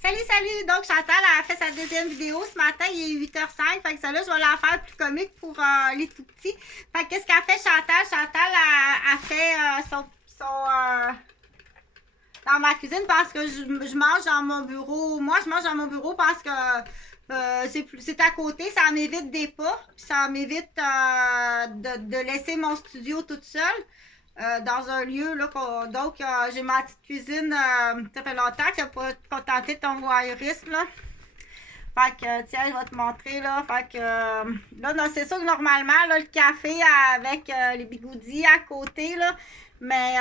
Salut, salut! Donc, Chantal a fait sa deuxième vidéo ce matin, il est 8h05. Fait que celle-là, je vais la faire plus comique pour les tout petits. Fait que qu'est-ce qu'a fait Chantal? Chantal a fait dans ma cuisine parce que je mange dans mon bureau. Moi, je mange dans mon bureau parce que c'est à côté, ça m'évite des pas. Ça m'évite de laisser mon studio toute seule. Dans un lieu, là, donc j'ai ma petite cuisine, ça fait longtemps que n'a pas contenté de ton voyeurisme, là. Fait que, tiens, je vais te montrer, là. Fait que, là, non, c'est sûr que normalement, là, le café avec les bigoudis à côté, là, mais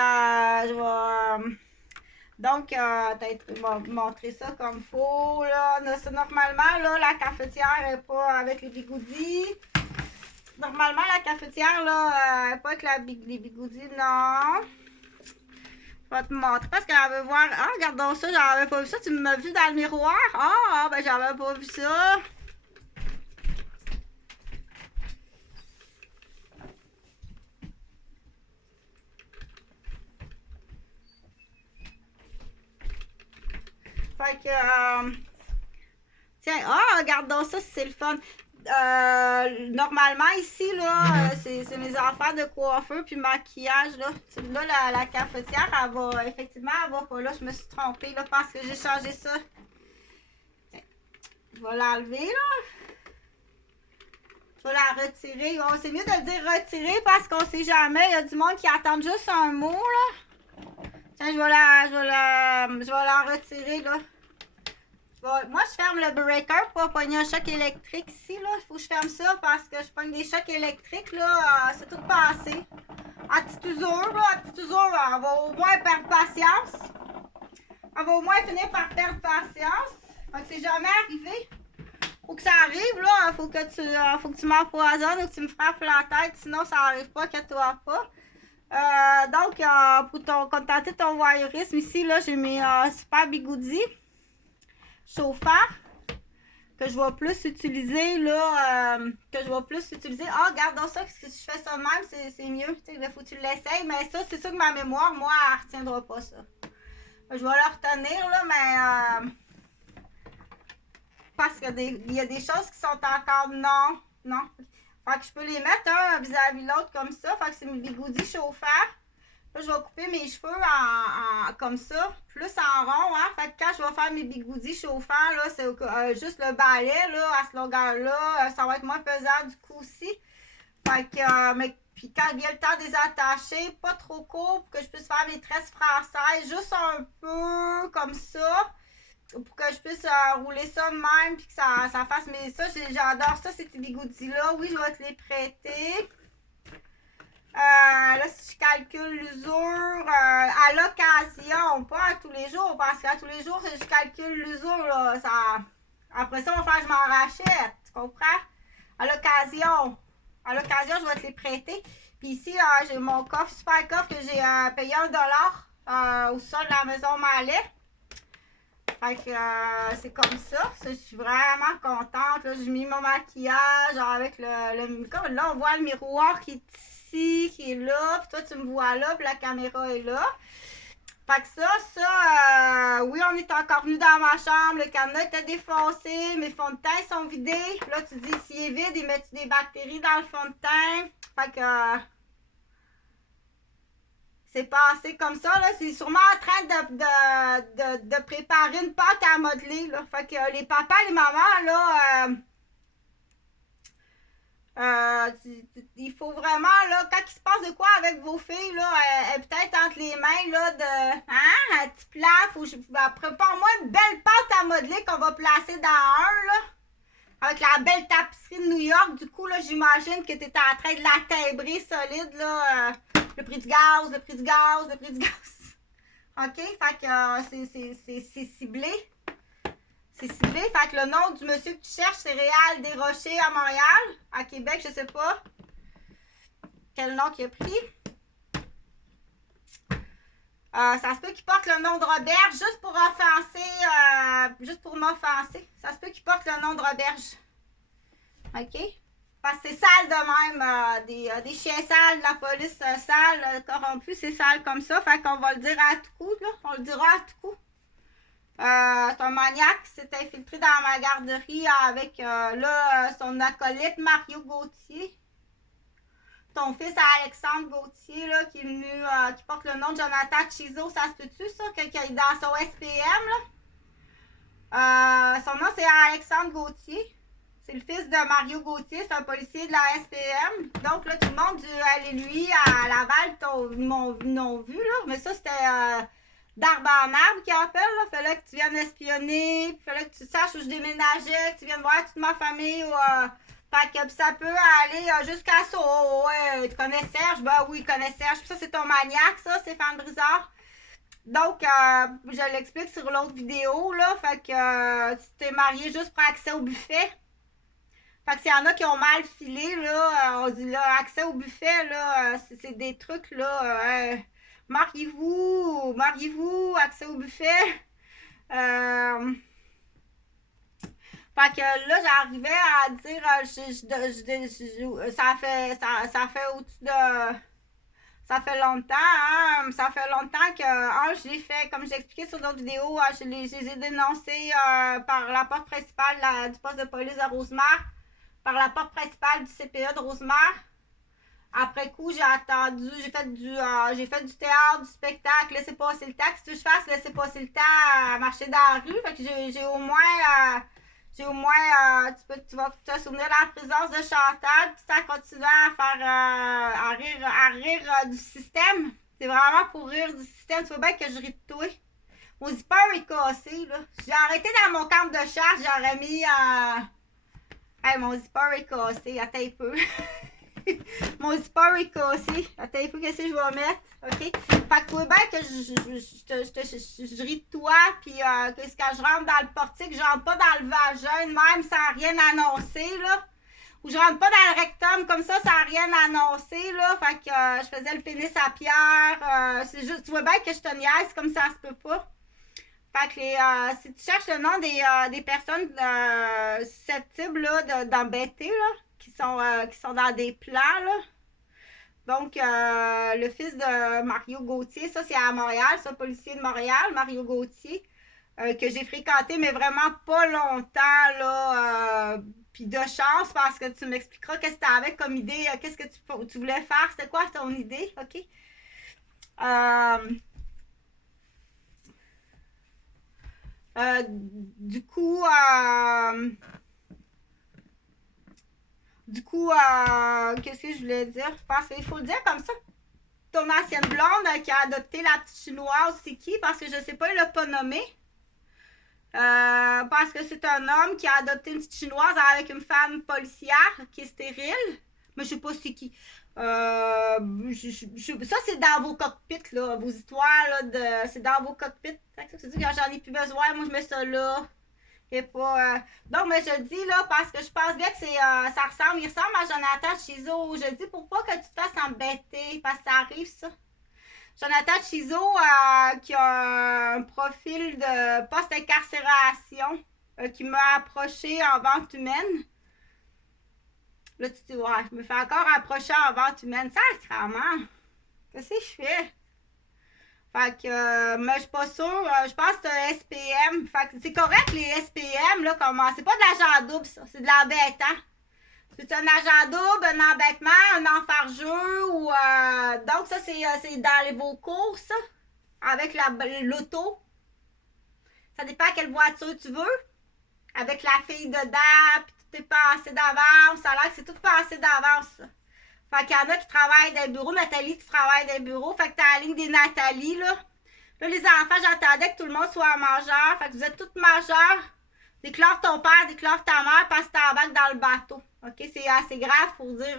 je vais... donc, peut-être montrer ça comme faut, là. Normalement, là, la cafetière n'est pas avec les bigoudis. Normalement, la cafetière, là, pas avec les bigoudis, non. Je vais te montrer parce qu'elle veut voir. Ah, regardons ça, j'avais pas vu ça. Tu m'as vu dans le miroir? Ah, ben j'avais pas vu ça. Fait que. Tiens, regardons ça, c'est le fun. Normalement, ici, là, c'est mes affaires de coiffeur puis maquillage, là. Là, la cafetière, elle va, effectivement, elle va pas là. Je me suis trompée, là, parce que j'ai changé ça. Tiens, je vais l'enlever, là. Je vais la retirer. Oh, c'est mieux de dire retirer parce qu'on sait jamais. Il y a du monde qui attend juste un mot, là. Tiens, je vais la retirer, là. Moi, je ferme le breaker pour pas pogner un choc électrique ici, là. Il faut que je ferme ça parce que je pogne des chocs électriques, là. C'est tout passé. À petite usure, là. À petite usure, elle va au moins perdre patience. Elle va au moins finir par perdre patience. Fait que c'est jamais arrivé. Faut que ça arrive, là. Faut que tu m'empoisonnes ou que tu me frappes la tête. Sinon, ça arrive pas, inquiète-toi pas. Donc, pour contenter ton voyeurisme, ici, là, j'ai mes super bigoudis chauffants que je vais plus utiliser, là. Ah, regarde ça, si je fais ça de même, c'est mieux. Tu sais, il faut que tu l'essayes. Mais ça, c'est sûr que ma mémoire, moi, elle retiendra pas ça. Je vais le retenir, là, mais... parce qu'il y a des choses qui sont encore non. Fait que je peux les mettre un vis-à-vis l'autre comme ça. Fait que c'est mes bigoudis chauffants. Là, je vais couper mes cheveux comme ça, plus en rond, hein. Fait que quand je vais faire mes bigoudis chauffants, là, c'est juste le balai, là, à ce longueur-là, ça va être moins pesant du coup aussi. Fait que, puis quand vient le temps de les attacher, pas trop court pour que je puisse faire mes tresses françaises, juste un peu comme ça. Pour que je puisse rouler ça de même puis que ça fasse mes ça. J'adore ça, ces petits bigoudis-là. Oui, je vais te les prêter. Là, si je calcule l'usure, à l'occasion, pas à tous les jours, parce qu'à tous les jours, si je calcule l'usure, là, ça... Après ça, on va faire je m'en rachète. Tu comprends? À l'occasion, je vais te les prêter. Puis ici, j'ai mon coffre, super coffre que j'ai payé $1 au sol de la maison Malais. Fait que c'est comme ça. Je suis vraiment contente. Là, j'ai mis mon maquillage avec comme là, on voit le miroir qui est ici, qui est là. Puis toi, tu me vois là, puis la caméra est là. Fait que ça, oui, on est encore venu dans ma chambre. Le cadenas était défoncé. Mes fonds de teint sont vidés. Là, tu dis, s'il est vide, il met des bactéries dans le fond de teint. Fait que... c'est passé comme ça, là. C'est sûrement en train de préparer une pâte à modeler, là. Fait que les papas, les mamans, là, il faut vraiment, là, quand il se passe de quoi avec vos filles, là, peut-être entre les mains, là, un petit plat, prépare-moi une belle pâte à modeler qu'on va placer dans là. Avec la belle tapisserie de New York, du coup, là, j'imagine que tu étais en train de la timbrer solide, là. Le prix du gaz. OK? Fait que c'est ciblé. C'est ciblé. Fait que le nom du monsieur que tu cherches, c'est Réal Desrochers à Montréal. À Québec, je sais pas quel nom qu'il a pris. Ça se peut qu'il porte le nom de Roberge juste pour m'offenser. Ça se peut qu'il porte le nom de Roberge. OK? Parce que c'est sale de même. Des chiens sales, de la police sale, corrompue, c'est sale comme ça. Fait qu'on va le dire à tout coup, là. On le dira à tout coup. c'est un maniaque qui s'est infiltré dans ma garderie avec son acolyte Mario Gauthier. Ton fils Alexandre Gauthier, là, qui est venu, qui porte le nom de Jonathan Chizo, ça se peut-tu, ça? Qui est dans son SPM, là? Son nom, c'est Alexandre Gauthier. C'est le fils de Mario Gauthier, c'est un policier de la SPM. Donc, là, tout le monde du LLUI à Laval m'ont vu, là. Mais ça, c'était d'arbre en arbre qui appelle, là. Fallait que tu viennes espionner, fallait que tu saches où je déménageais, que tu viennes voir toute ma famille. Fait que ça peut aller jusqu'à ça. Oh, ouais, tu connais Serge? Ben oui, il connaît Serge. Puis ça, c'est ton maniaque, ça, Stéphane Brizard. Donc, je l'explique sur l'autre vidéo, là. Fait que tu t'es marié juste pour accès au buffet. Fait que s'il y en a qui ont mal filé, là, on dit là, accès au buffet, là, c'est des trucs, là, mariez-vous, accès au buffet. Fait que là, j'arrivais à dire, ça fait au-dessus de... Ça fait longtemps, hein? Ça fait longtemps que, je l'ai fait, comme j'ai expliqué sur d'autres vidéos, je les ai dénoncés par la porte principale du poste de police de Rosemère, par la porte principale du CPE de Rosemère. Après coup, j'ai attendu, j'ai fait du théâtre, du spectacle, laissez passer le temps. Qu'est-ce que je fasse? Laissez passer le temps à marcher dans la rue. Fait que j'ai au moins, tu vas te souvenir de la présence de Chantal, puis ça continue à faire, à rire du système. C'est vraiment pour rire du système. Tu vois bien que je ris de toi. Mon zipper est cassé, là. J'ai arrêté dans mon camp de chasse, j'aurais mis, hey, mon zipper est cassé, attends un peu. Mon zipper est cassé. Attends un peu, qu'est-ce que je vais mettre? OK? Fait que tu vois bien que je ris de toi, puis que quand je rentre dans le portique, je rentre pas dans le vagin, même sans rien annoncer, là. Ou je rentre pas dans le rectum comme ça, sans rien annoncer, là. Fait que je faisais le pénis à pierre. C'est juste, tu vois bien que je te niaise comme ça se peut pas. Fait que si tu cherches le nom des personnes susceptibles là, d'embêter, là, qui sont dans des plans, là. Donc, le fils de Mario Gauthier, ça c'est à Montréal, ça, policier de Montréal, Mario Gauthier, que j'ai fréquenté, mais vraiment pas longtemps, là. Puis de chance, parce que tu m'expliqueras qu'est-ce que tu avais comme idée, qu'est-ce que tu voulais faire, c'était quoi ton idée, OK? Du coup, qu'est-ce que je voulais dire? Je pense qu'il faut le dire comme ça. Ton ancienne blonde qui a adopté la petite chinoise, c'est qui? Parce que je sais pas, il l'a pas nommé. Parce que c'est un homme qui a adopté une petite chinoise avec une femme policière qui est stérile. Mais je sais pas c'est qui. Ça, c'est dans vos cockpits, là. Vos histoires, là, c'est dans vos cockpits. C'est dit que j'en ai plus besoin. Moi, je mets ça là. Et pas, donc, mais je dis, là, parce que je pense bien que il ressemble à Jonathan Chizo. Je dis pour pas que tu te fasses embêter, parce que ça arrive, ça. Jonathan Chizo, qui a un profil de post-incarcération, qui m'a approché en vente humaine. Là, tu dis, ouais, je me fais encore approcher en vente humaine. Ça, clairement. Qu'est-ce que je fais? Fait que, mais je suis pas sûre. Je pense que c'est un SPM. Fait que c'est correct, les SPM, là, comment. C'est pas de l'agent double, ça. C'est de l'embêtant. C'est un agent double, un embêtement, un enfargeux ou. Donc, ça, c'est dans les vos cours, ça. Avec l'auto. Ça dépend quelle voiture tu veux. Avec la fille dedans, puis tout est passé d'avance. Ça a l'air que c'est tout passé d'avance, ça. Fait qu'il y en a qui travaillent dans les bureaux. Nathalie, tu travailles dans les bureaux. Fait que t'as la ligne des Nathalie, là. Là, les enfants, j'attendais que tout le monde soit majeur. Fait que vous êtes toutes majeures. Déclare ton père, déclare ta mère, passe ta bague dans le bateau. OK? C'est assez grave pour dire...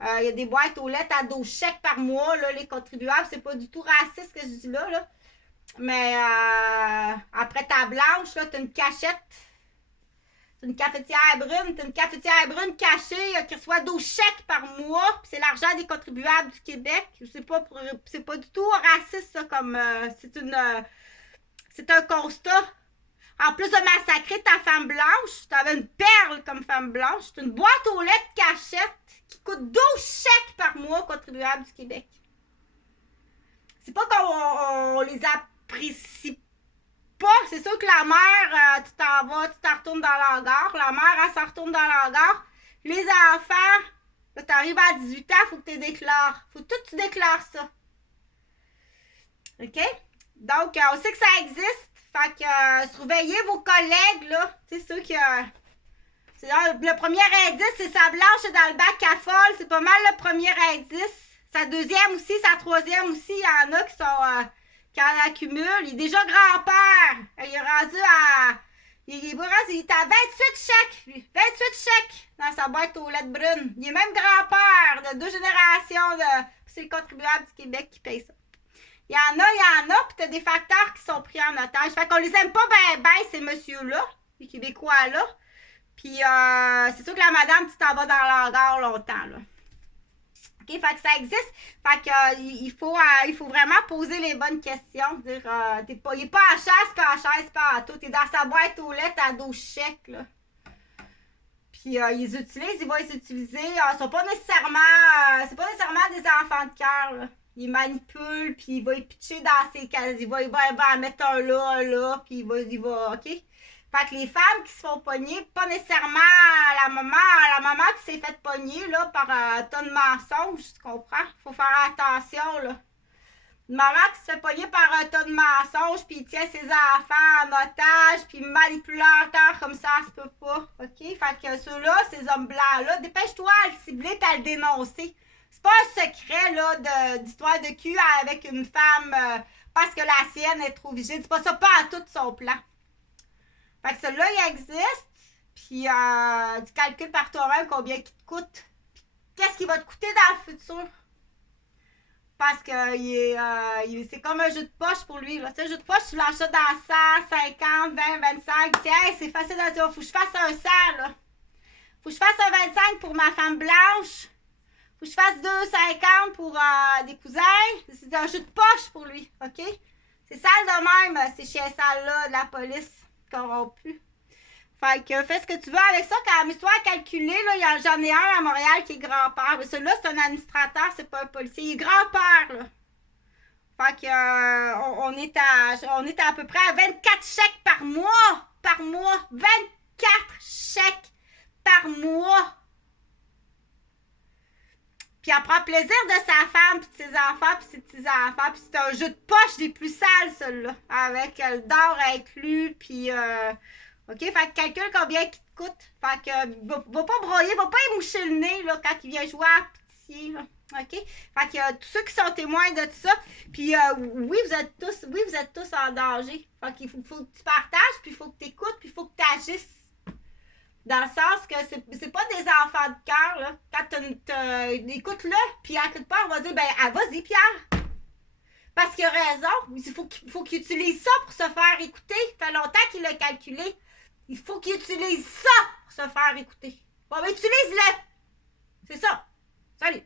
il y a des boîtes aux lettres à 12 chèques par mois, là, les contribuables. C'est pas du tout raciste ce que je dis là. Mais après ta blanche, là, t'as une cachette. C'est une cafetière brune cachée qui reçoit 12 chèques par mois, puis c'est l'argent des contribuables du Québec. C'est pas du tout raciste, ça, comme c'est un constat. En plus de massacrer ta femme blanche, t'avais une perle comme femme blanche, c'est une boîte aux lettres cachette qui coûte 12 chèques par mois aux contribuables du Québec. C'est pas qu'on les apprécie pas. C'est sûr que la mère, tu t'en vas, tu t'en retournes dans l'hangar. La mère, elle s'en retourne dans l'hangar. Les enfants, là, t'arrives à 18 ans, faut que tu déclares. Faut que tu déclares ça. OK? Donc, on sait que ça existe. Fait que surveillez vos collègues, là. Tu sais, ceux qui... le premier indice, c'est sa blanche est dans le bac à folle. C'est pas mal le premier indice. Sa deuxième aussi, sa troisième aussi. Il y en a qui sont... qui en accumulent. Il est déjà grand-père. Il est rendu à... Il est à 28 chèques, lui. 28 chèques dans sa boîte aux lettres brunes. Il est même grand-père de 2 générations de... C'est les contribuables du Québec qui payent ça. Il y en a, puis t'as des facteurs qui sont pris en otage. Fait qu'on les aime pas ben ces messieurs-là, les Québécois-là. Puis c'est sûr que la madame, tu t'en vas dans l'hangar longtemps, là. OK, fait que ça existe. Fait que il faut vraiment poser les bonnes questions. Dire, il est pas en chaise, pas en chaise, pas en tout. T'es dans sa boîte aux lettres à 12 chèques, là. Puis ils les utilisent, ils vont les utiliser. Ils sont pas nécessairement... c'est pas nécessairement des enfants de cœur, là. Il manipule, puis il va y pitcher dans ses cases. Il va en mettre un là, puis il va, OK? Fait que les femmes qui se font pogner, pas nécessairement la maman qui s'est faite pogner, là, par un tas de mensonges, tu comprends? Faut faire attention, là. Une maman qui se fait pogner par un tas de mensonges, puis il tient ses enfants en otage, puis manipulateur comme ça se peut pas, OK? Fait que ceux-là, ces hommes blancs-là, dépêche-toi à le cibler et à le dénoncer. C'est pas un secret, là, d'histoire de cul avec une femme parce que la sienne est trop vigile. C'est pas ça, pas à tout son plan. Fait que celui-là, il existe. Puis, tu calcules par toi-même combien il te coûte. Puis, qu'est-ce qu'il va te coûter dans le futur? Parce que c'est comme un jeu de poche pour lui. Là. Tu sais, un jeu de poche, tu l'achètes dans 100, 50, 20, 25. Tiens, hey, c'est facile à dire. Faut que je fasse un 100, là. Faut que je fasse un 25 pour ma femme blanche. Faut que je fasse 2,50 pour des cousins. C'est un jeu de poche pour lui, OK? C'est sale de même, ces chiens sales-là de la police corrompue. Fait que fais ce que tu veux avec ça. Quand amuse-toi à calculer, là, j'en ai un à Montréal qui est grand-père. Mais celui-là, c'est un administrateur, c'est pas un policier. Il est grand-père, là. Fait que on est à peu près à 24 chèques par mois. Par mois. 24 chèques par mois. Puis elle prend plaisir de sa femme, puis de ses enfants, puis de ses petits-enfants. Puis c'est un jeu de poche des plus sales, celui-là. Avec le d'or inclus, puis... OK? Fait que calcule combien il te coûte. Fait que va pas broyer, va pas émoucher le nez, là, quand il vient jouer à pitié, là. OK? Fait que tous ceux qui sont témoins de tout ça, puis oui, vous êtes tous en danger. Fait qu'il faut que tu partages, puis il faut que tu écoutes, puis il faut que tu agisses. Dans le sens que c'est pas des enfants de cœur, là. Quand écoute-le, puis à quelque part, on va dire, ben, vas-y, Pierre. Parce qu'il a raison. Il faut qu'il utilise ça pour se faire écouter. Ça fait longtemps qu'il l'a calculé. Il faut qu'il utilise ça pour se faire écouter. Bon, ben, utilise-le. C'est ça. Salut.